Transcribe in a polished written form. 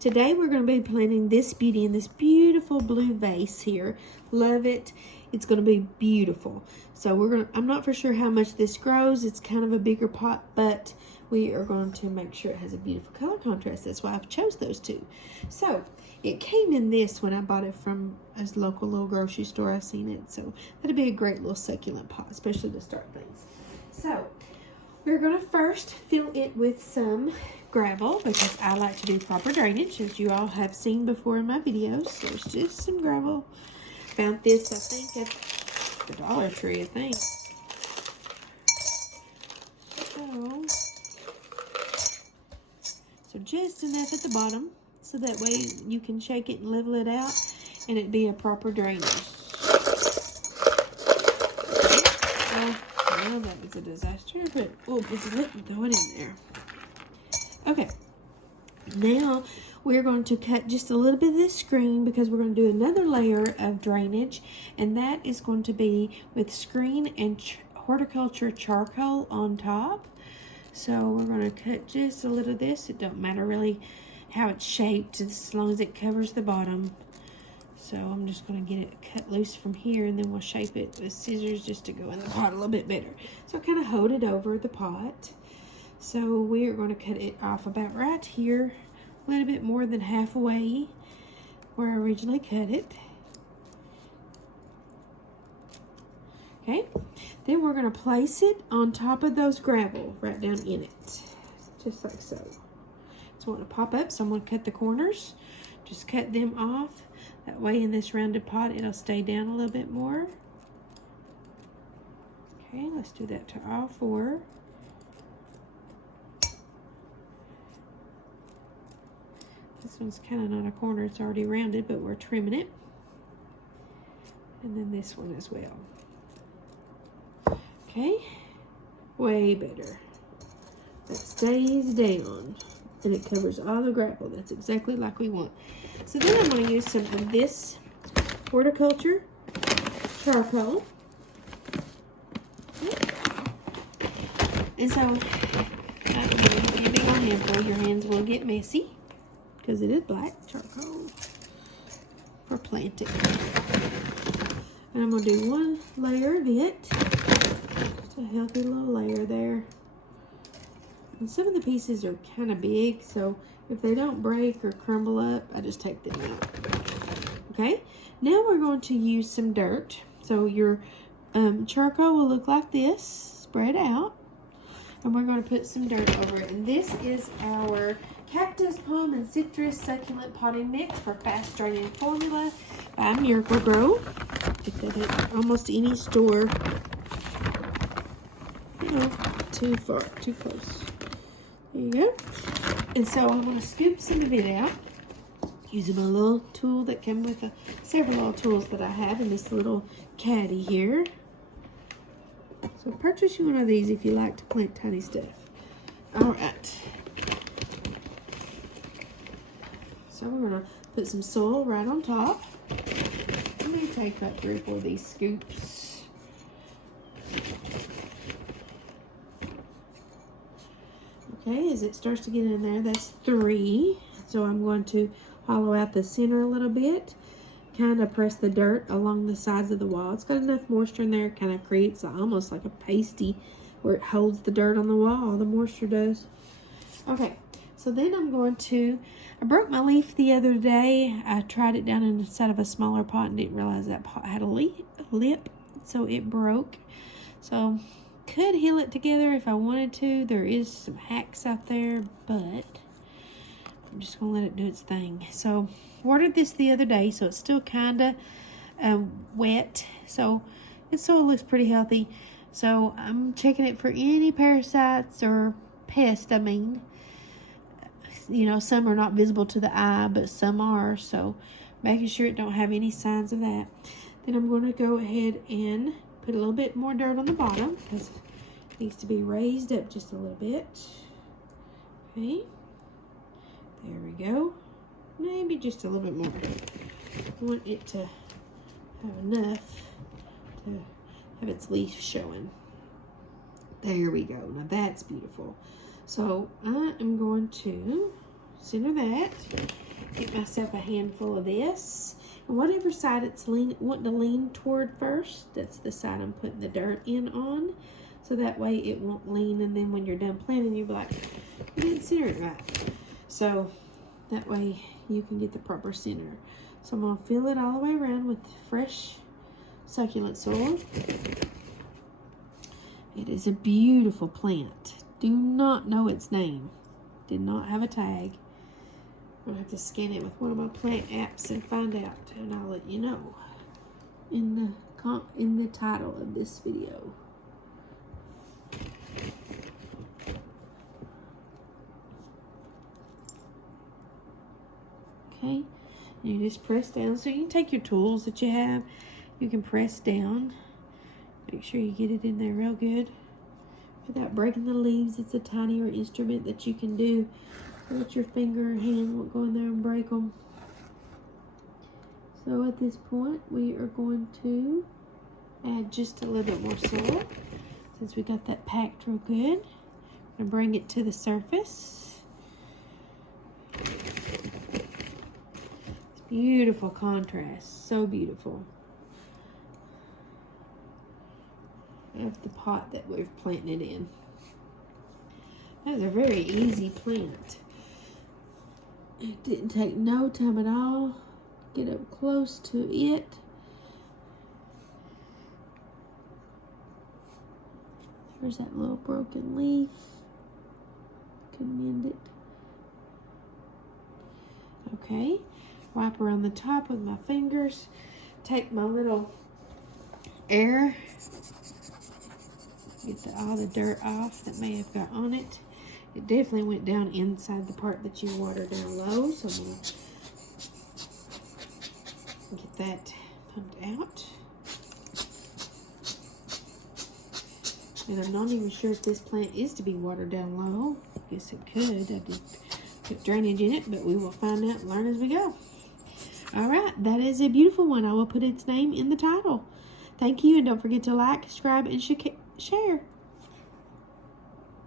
today we're going to be planting this beauty in this beautiful blue vase here. Love it. It's going to be beautiful. So I'm not for sure how much this grows. It's kind of a bigger pot, but we are going to make sure it has a beautiful color contrast. That's why I've chose those two. So it came in this when I bought it from a local little grocery store. I've seen it. So that'd be a great little succulent pot, especially to start things. So we're going to first fill it with some gravel because I like to do proper drainage, as you all have seen before in my videos. There's just some gravel. Found this, I think, at the Dollar Tree, I think. So just enough at the bottom, so that way you can shake it and level it out, and it'd be a proper drainage. Well, that was a disaster, but it's going in there. Okay, now we're going to cut just a little bit of this screen because we're going to do another layer of drainage, and that is going to be with screen and horticulture charcoal on top. So we're going to cut just a little of this. It don't matter really how it's shaped as long as it covers the bottom. So I'm just going to get it cut loose from here, and then we'll shape it with scissors just to go in the pot a little bit better. So I kind of hold it over the pot. So we are going to cut it off about right here, a little bit more than halfway where I originally cut it. Okay, then we're going to place it on top of those gravel right down in it, just like so. It's wanting to pop up, so I'm going to cut the corners. Just cut them off. That way in this rounded pot, it'll stay down a little bit more. Okay, let's do that to all four. This one's kind of not a corner, it's already rounded, but we're trimming it. And then this one as well. Okay, way better. That stays down, and it covers all the gravel. That's exactly like we want. So then I'm going to use some of this horticulture charcoal. And so, if you be on handful, your hands will get messy because it is black charcoal for planting. And I'm going to do one layer of it. Just a healthy little layer there. And some of the pieces are kind of big, so if they don't break or crumble up, I just take them out. Okay, now we're going to use some dirt. So your charcoal will look like this, spread out. And we're going to put some dirt over it. And this is our cactus, palm, and citrus succulent potting mix for fast draining formula by Miracle Grow. Get that at almost any store. Too far, too close. There you go. And so I'm going to scoop some of it out using my little tool that came with several little tools that I have in this little caddy here. So purchase you one of these if you like to plant tiny stuff. All right. So we're going to put some soil right on top. Let me take about 3 or 4 of these scoops. Okay, as it starts to get in there, that's 3. So I'm going to hollow out the center a little bit. Kind of press the dirt along the sides of the wall. It's got enough moisture in there, kind of creates almost like a pasty where it holds the dirt on the wall. The moisture does. Okay, so then I'm going to, I broke my leaf the other day. I tried it down inside of a smaller pot and didn't realize that pot had a lip, so it broke. So could heal it together if I wanted to. There is some hacks out there, but I'm just gonna let it do its thing. So watered this the other day, so it's still kind of wet. So its soil looks pretty healthy. So I'm checking it for any parasites or pests. I mean, you know, some are not visible to the eye, but some are. So making sure it don't have any signs of that. Then I'm going to go ahead and put a little bit more dirt on the bottom because it needs to be raised up just a little bit. Okay. There we go. Maybe just a little bit more. I want it to have enough to have its leaf showing. There we go. Now that's beautiful. So I am going to center that. Get myself a handful of this. And whatever side it's wanting to lean toward first, that's the side I'm putting the dirt in on. So that way it won't lean, and then when you're done planting, you'll be like, you didn't center it right. So that way you can get the proper center. So I'm going to fill it all the way around with fresh succulent soil. It is a beautiful plant. Do not know its name. Did not have a tag. I'm going to have to scan it with one of my plant apps and find out, and I'll let you know in the title of this video. Okay, you just press down. So you can take your tools that you have. You can press down. Make sure you get it in there real good without breaking the leaves. It's a tinier instrument that you can do. Let your finger or hand won't go in there and break them. So at this point, we are going to add just a little bit more soil. Since we got that packed real good, I'm going to bring it to the surface. It's beautiful contrast, so beautiful. Of the pot that we've planted it in. That was a very easy plant. It didn't take no time at all. Get up close to it. There's that little broken leaf. Can mend it. Okay. Wipe around the top with my fingers. Take my little air. Get all the dirt off that may have got on it. It definitely went down inside the part that you watered down low. So I'm going to get that pumped out. And I'm not even sure if this plant is to be watered down low. I guess it could. I did put drainage in it, but we will find out and learn as we go. All right, that is a beautiful one. I will put its name in the title. Thank you, and don't forget to like, subscribe, and share.